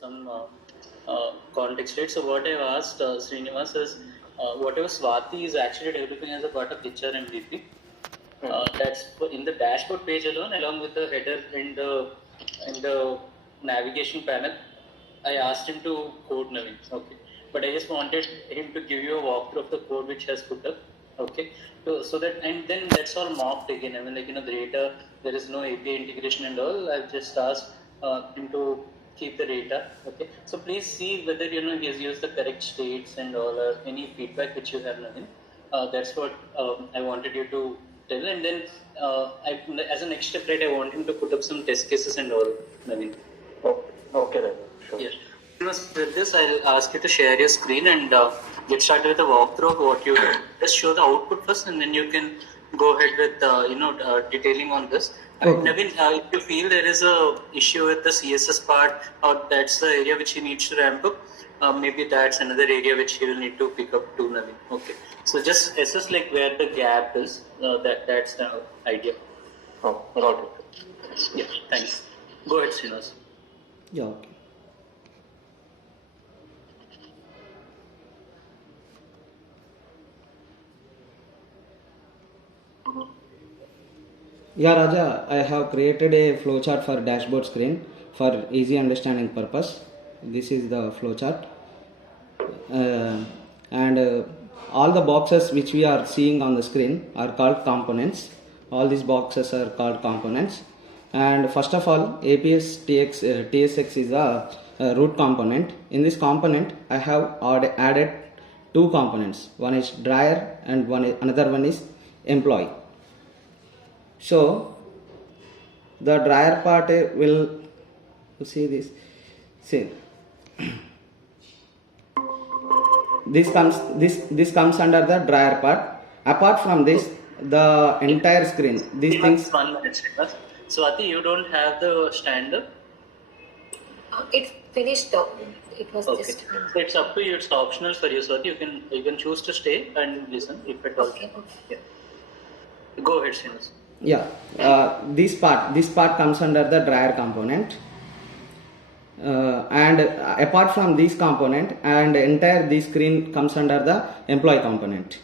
some context, right? So what I've asked Srinivas is whatever Swati is actually developing as a part of HR MVP, that's in the dashboard page alone, along with the header in the navigation panel. I asked him to code Naveen, okay, but I just wanted him to give you a walkthrough of the code which has put up, okay, so that, and then that's all mocked again. I mean, like, the data, there is no API integration and all. I've just asked him to keep the data, okay. So please see whether he has used the correct states and all, or any feedback which you have, Naveen. That's what I wanted you to tell, and then as a next step, right, I want him to put up some test cases and all, Naveen. Okay, then. Sure. Yes. With this, I'll ask you to share your screen and get started with a walkthrough of what you did. Just show the output first, and then you can go ahead with detailing on this. Okay. Naveen, if you feel there is a issue with the CSS part, or that's the area which he needs to ramp up, maybe that's another area which he will need to pick up too, Naveen. Okay. So just assess like where the gap is. That's the idea. Oh, got it. Yeah. Thanks. Go ahead, Srinivas. Yeah, okay. Yeah, Raja, I have created a flowchart for dashboard screen for easy understanding purpose. This is the flowchart. And all the boxes which we are seeing on the screen are called components. All these boxes are called components. And first of all, TSX is a root component. In this component, I have added two components. One is dryer and another one is employee. So the dryer part will, you see this, see, this comes under the dryer part. Apart from this, the entire screen, these things. 1 minute, Srinivas. Swati, you don't have the stand-up? It finished though. It was Okay. just. So it's up to you. It's optional for you, Swati. You can choose to stay and listen if at all. Okay. Yeah. Go ahead, Srinivas. Yeah, this part comes under the dryer component, and apart from this component, and entire this screen comes under the employee component.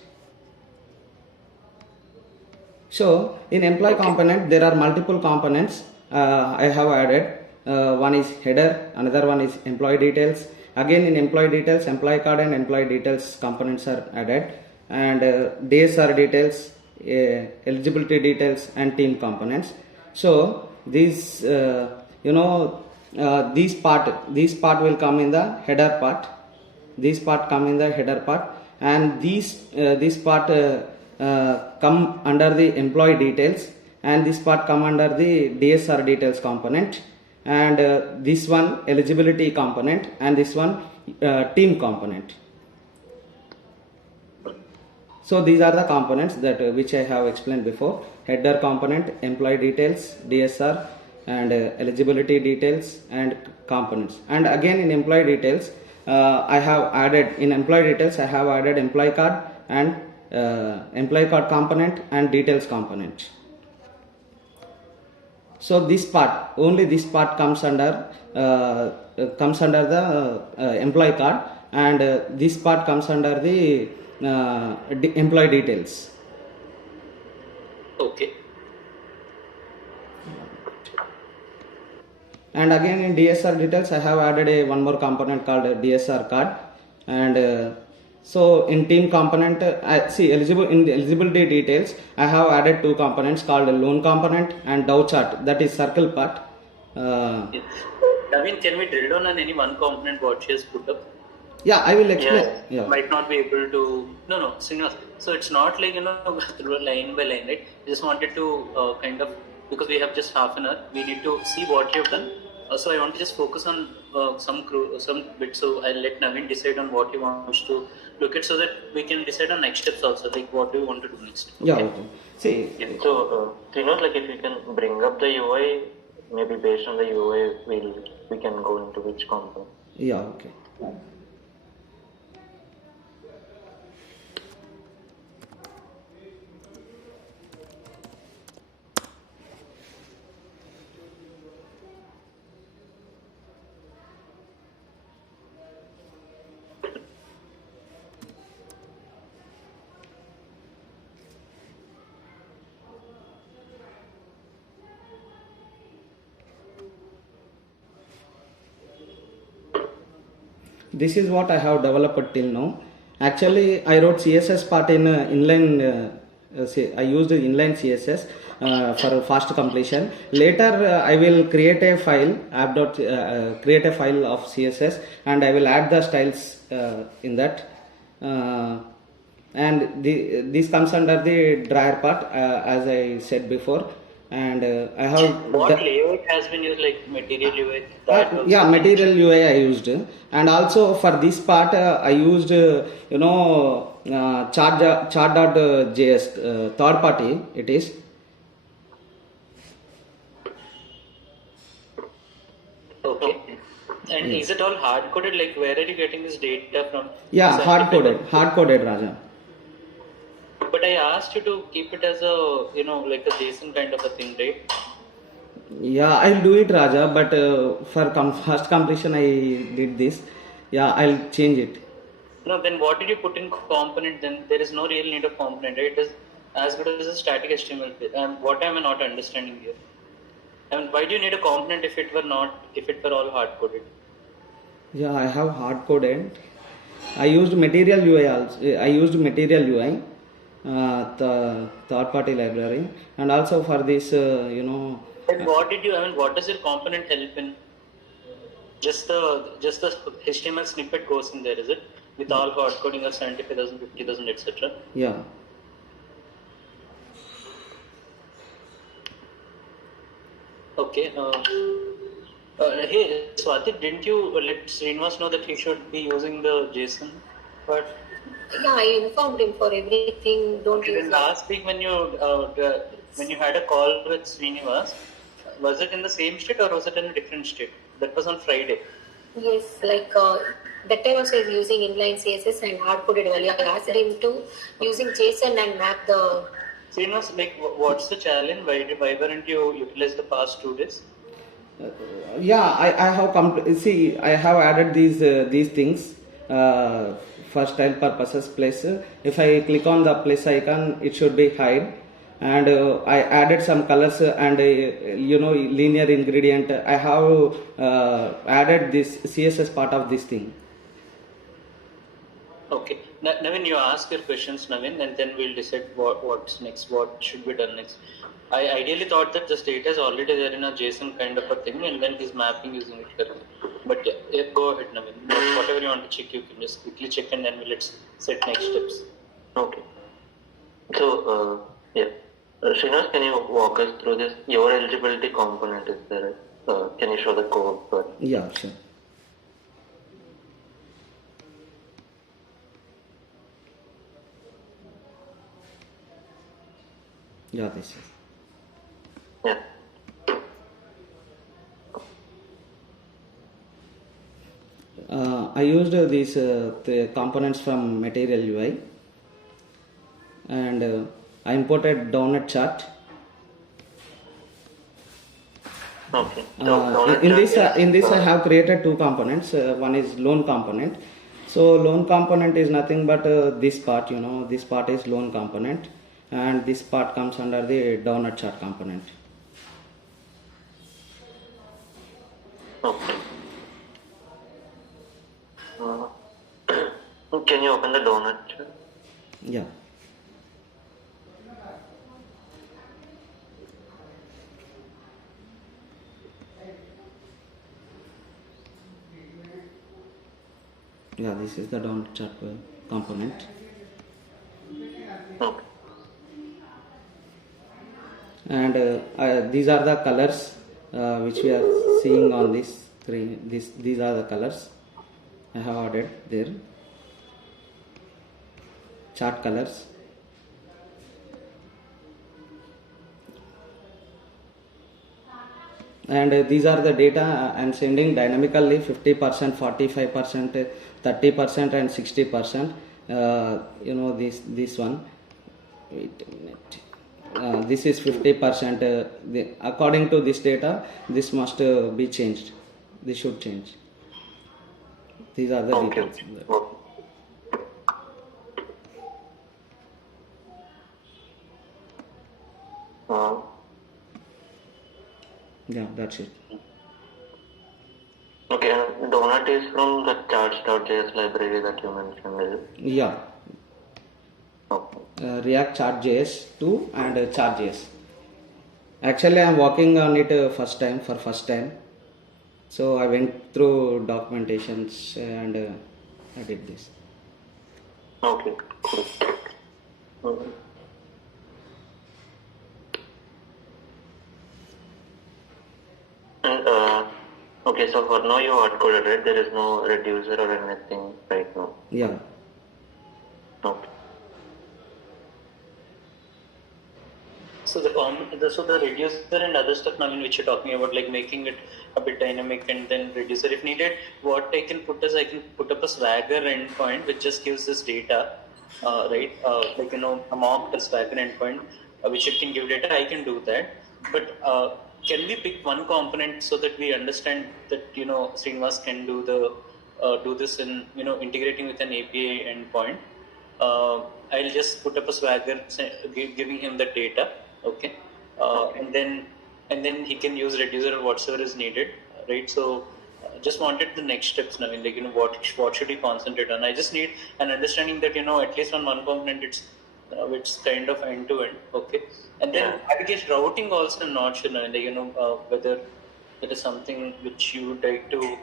So in employee component there are multiple components I have added. One is header, another one is employee details. Again, in employee details, employee card and employee details components are added, and DSR details, eligibility details, and team components. So these this part will come in the header part. This part come in the header part, and this part come under the employee details, and this part come under the DSR details component, and this one eligibility component, and this one team component. So these are the components that which I have explained before: header component, employee details, DSR, and eligibility details, and components. And again, in employee details, I have added employee card and employee card component and details component. So this part comes under the employee card, and this part comes under the employee details. Okay. And again, in DSR details, I have added one more component called DSR card, and so in team component, in the eligibility details, I have added two components called loan component and DAO chart, that is circle part. Yes. Naveen, can we drill down on any one component what she has put up? Yeah, I will explain. Yeah. Might not be able to. No, Srinivas. So it's not like through line by line, right? I just wanted to because we have just half an hour, we need to see what you have done. So I want to just focus on some bits. So I'll let Naveen decide on what he wants to look at, so that we can decide on next steps also, like what do we want to do next. Yeah. Okay. See. Yeah. So, like if you can bring up the UI, maybe based on the UI, we can go into which component. Yeah. Okay. this is what I have developed till now. Actually, I wrote CSS part in inline. I used inline CSS for fast completion. Later, I will create a file create a file of CSS, and I will add the styles in that. And this comes under the dryer part, as I said before. And I have What layout has been used, like material UI? That also? yeah, material UI I used, and also for this part I used chart.js, third party it is. Okay. And is it all hard coded? Like, where are you getting this data from? Yeah, Scientific- hard coded, Raja. But I asked you to keep it as a, like a JSON kind of a thing, right? Yeah, I'll do it, Raja, but for first completion I did this. Yeah, I'll change it. No, then what did you put in component? Then there is no real need of component, right? It is as good as a static HTML page. And what am I not understanding here? And why do you need a component if it were all hard coded? Yeah, I have hard coded. I used material UI also. I used material UI, the third party library, and also for this, Then what does your component help in? Just the HTML snippet goes in there, is it? With all hard coding of 75,000, 50,000, etc. yeah. Okay. Hey, Swati, didn't you let Srinivas know that he should be using the JSON? But Yeah, I informed him for everything. Don't use then that. last week when you had a call with Srinivas, was it in the same state or was it in a different state? That was on Friday. Yes, like that time also is using inline CSS and hard coded value. I asked him to using JSON and map the. Srinivas, like, what's the challenge? Why weren't you utilize the past 2 days? Yeah, I have see, I have added these things for style purposes. Place, if I click on the plus icon, it should be hide, and I added some colors and linear ingredient. I have added this CSS part of this thing. Okay. Navin, you ask your questions, Navin, and then we'll decide what's next, what should be done next. I ideally thought that the state is already there in a JSON kind of a thing, and then he's mapping using it correctly. But yeah, go ahead, Navin. Whatever you want to check, you can just quickly check, and then let's set next steps. Okay. So, yeah. Srinivas, can you walk us through this? Your eligibility component is there. Can you show the code for? Yeah, sure. Yeah, this is. Yeah. I used these the components from Material UI, and I imported donut chart. Okay. In this I have created two components. One is loan component. So loan component is nothing but this part. This part is loan component, and this part comes under the donut chart component. Okay. Can you open the donut? Yeah. Yeah, this is the donut chart component. Okay. And these are the colors which we are seeing on this screen. These are the colors I have added there. Chart colors. And these are the data I am sending dynamically: 50%, 45%, 30%, and 60%. This one. Wait a minute. This is 50%. According to this data, this must be changed. This should change. These are the Okay. details. Okay. Yeah, that's it. Okay, and Donut is from the charts.js library that you mentioned, is it? Yeah, Okay. React Chart.js 2 and Chart.js. Actually, I'm working on it first time. So I went through documentations and I did this. Okay, cool. Mhm. And okay, so for now you hard coded, right? There is no reducer or anything right now. Yeah. Okay. So the reducer and other stuff, Naveen, which you're talking about, like making it a bit dynamic and then reducer if needed, what I can put is I can put up a Swagger endpoint which just gives this data, right? Like a mock Swagger endpoint which it can give data. I can do that, but can we pick one component so that we understand that Srinivas can do this in integrating with an API endpoint? I'll just put up a Swagger giving him the data, okay, and then he can use reducer or whatsoever is needed, right? So just wanted the next steps, Naveen, like what should he concentrate on? I just need an understanding that at least on one component it's kind of end to end, okay, and then navigation routing also I'm not sure, Naveen, like, whether it is something which you would like to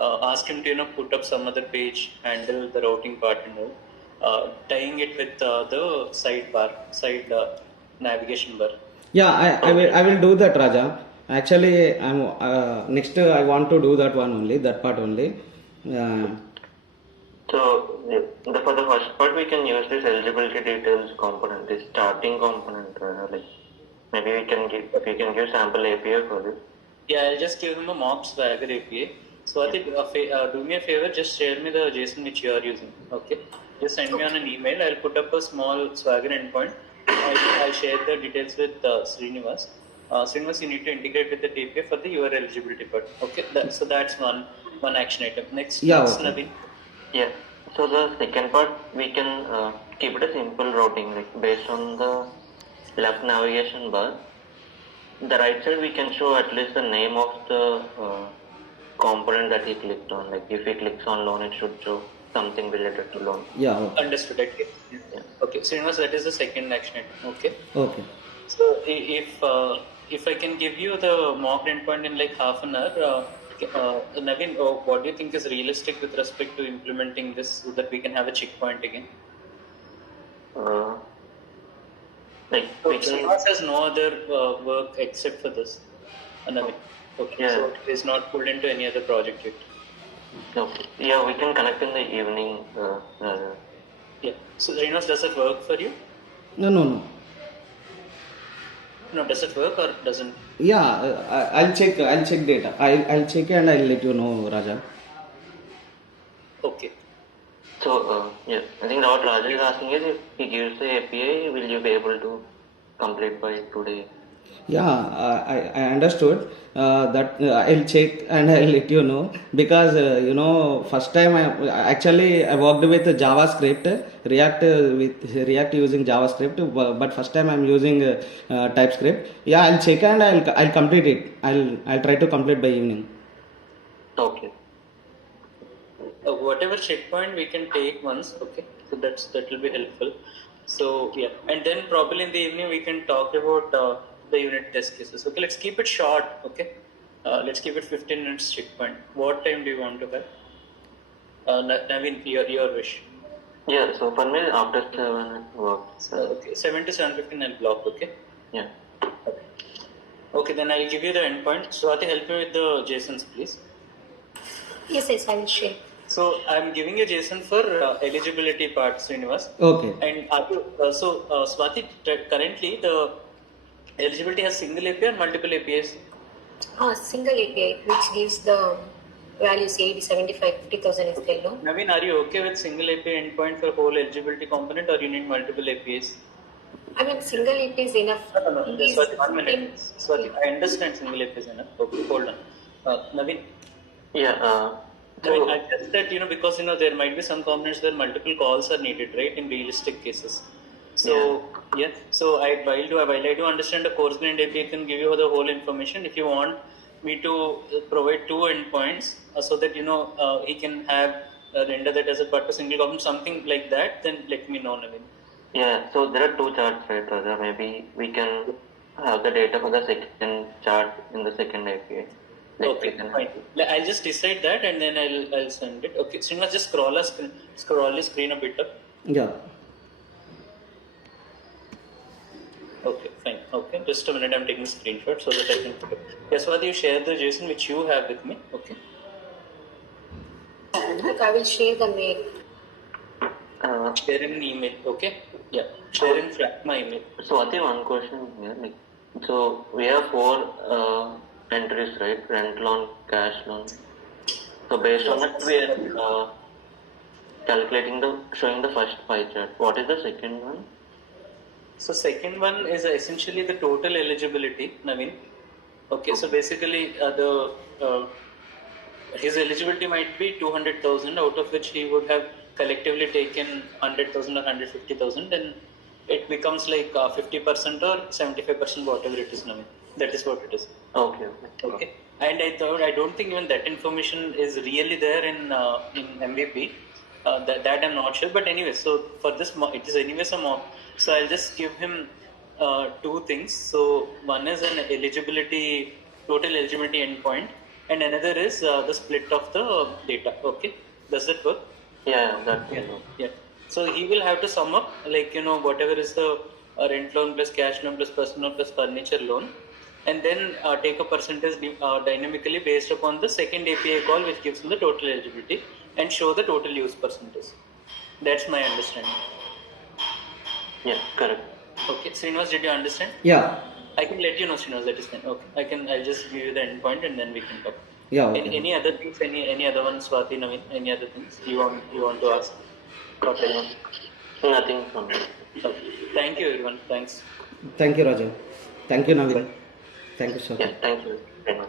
ask him to put up some other page, handle the routing part, tying it with the side navigation bar. Yeah, I will do that, Raja. Actually, I'm next. I want to do that part only. So for the first part, we can use this eligibility details component, this starting component. Like maybe we can give sample API for this. Yeah, I'll just give him a mock Swagger API. So I think do me a favor, just share me the JSON which you are using. Okay, just send me on an email. I'll put up a small Swagger endpoint. I'll share the details with Srinivas. Srinivas, you need to integrate with the API for the your eligibility part. Okay, so that's one action item. Next, Okay. Naveen. Yeah. So the second part, we can keep it a simple routing, like based on the left navigation bar. The right side, we can show at least the name of the component that he clicked on. Like if he clicks on loan, it should show something related to loan. Yeah. Okay. Understood. Okay. Okay. Srinivas, that is the second action item. Okay. Okay. So if I can give you the mock endpoint in like half an hour, Naveen, what do you think is realistic with respect to implementing this so that we can have a checkpoint again? Like So we can, Srinivas has no other work except for this, Naveen. Okay, Yeah. so it is not pulled into any other project yet. okay. Yeah, we can connect in the evening. Yeah. So Srinivas, does it work for you? No. No, does it work or doesn't? Yeah, I'll check data. I'll check and I'll let you know, Raja. Okay. So yeah, I think what Raja is asking is if he gives the API, will you be able to complete by today? Yeah, I understood that. I'll check and I'll let you know because first time I worked with JavaScript, React using JavaScript, but first time I'm using TypeScript. Yeah, I'll check and I'll complete it. I'll try to complete by evening. Okay. Whatever checkpoint we can take once, okay, so that will be helpful. So yeah, and then probably in the evening we can talk about the unit test cases. Okay, let's keep it short. Okay, let's keep it 15 minutes checkpoint. What time do you want to have? Naveen, your wish. Yeah. So for me, after 7 works. Okay, 7 to 7:15 I'll block. Okay. Yeah. Okay, then I'll give you the endpoint. Swati, help me with the JSONs, please. Yes, I will share. So I'm giving you JSON for eligibility part, Srinivas. Okay. And Swati, currently the eligibility has single API or multiple APIs? Single API which gives the values 80, 75, 50,000 is there, no? Naveen, are you okay with single API endpoint for whole eligibility component or you need multiple APIs? I mean, single API is enough. No. Is Swati, 1 minute. in- Swati, I understand single API is enough. Okay, hold on. Naveen, Yeah. Naveen, I just said, because there might be some components where multiple calls are needed, right, in realistic cases. So so while I do understand the coarse grained API can give you the whole information. If you want me to provide 2 endpoints so that he can have render that as a part of single column, something like that, then let me know, Naveen. Yeah, so there are two charts, right, Raja? Maybe we can have the data for the second chart in the second API. Okay, fine. I'll just decide that and then I'll send it. Okay, so just scroll the screen a bit up. Yeah. Okay, fine. Okay, just a minute. I'm taking a screenshot so that I can put it. Yes, Swati, you share the JSON which you have with me. Okay. Like I will share the mail. Share in an email. Okay. Yeah. Share in my email. Swati, one question here. So we have 4 entries, right? Rent loan, cash loan. So based on that, we are showing the first pie chart. What is the second one? So second one is essentially the total eligibility, Naveen. Okay, so basically his eligibility might be 200,000, out of which he would have collectively taken 100,000 or 150,000, then it becomes like 50% or 75%, whatever it is, Naveen. That is what it is. Okay. And I don't think even that information is really there in MVP. That I'm not sure, but anyway, so for this it is anyways a mock, so I'll just give him 2 things. So one is an total eligibility endpoint, and another is the split of the data. Okay, does that work? Yeah. So he will have to sum up, like whatever is the rent loan plus cash loan plus personal loan plus furniture loan, and then take a percentage dynamically based upon the second API call, which gives him the total eligibility, and show the total use percentage. That's my understanding. Yeah, correct. Okay, Srinivas, did you understand? Yeah. I can let you know, Srinivas, that is fine. Okay, I'll just give you the endpoint and then we can talk. Yeah. Okay. Any other things? Any other ones, Swati, Naveen? Any other things you want to ask? Nothing from me. Okay. Thank you, everyone. Thanks. Thank you, Rajan. Thank you, Naveen. Thank you, sir. Yeah, thank you very much.